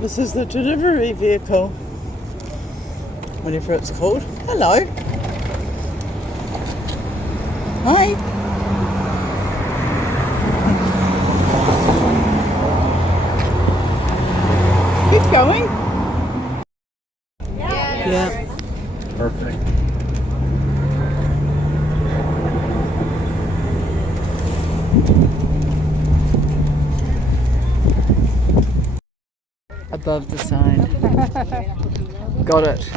This is the delivery vehicle, whatever it's called. Hello. Hi. Keep going. Yeah. Perfect. Above the sign. Got it.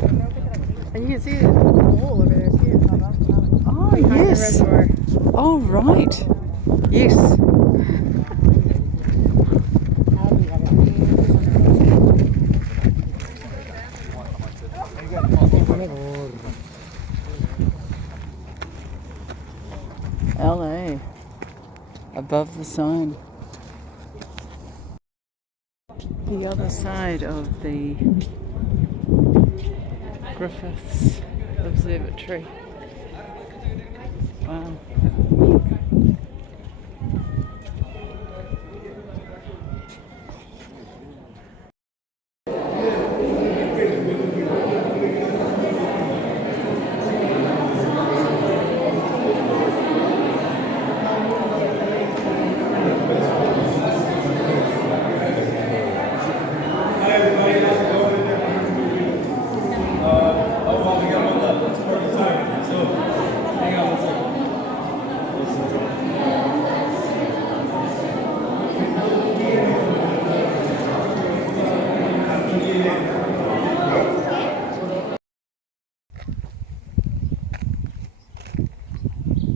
And you can see the hole over there too. Oh, yes. The reservoir. Oh, right. Yes. LA. Above the sign. The other side of the Griffith Observatory. Wow.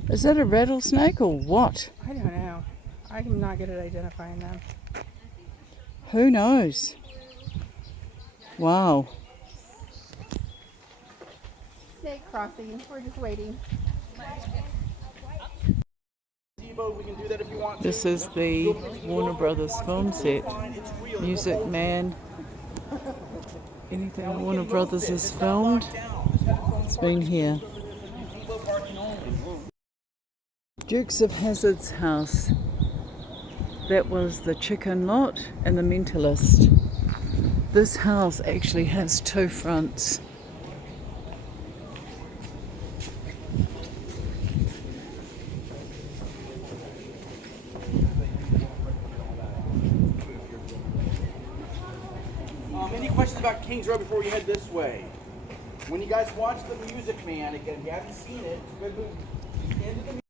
Is that a rattlesnake or what? I don't know. I'm not good at identifying them. Who knows? Wow. Snake crossing. We're just waiting. This is the Warner Brothers film set. Music Man. Anything Warner Brothers has filmed, it's been here. Dukes of Hazzard's house. That was the Chicken Lot and the Mentalist. This house actually has two fronts. Any questions about Kings Road before we head this way? When you guys watch The Music Man, again, if you haven't seen it, it's a good movie.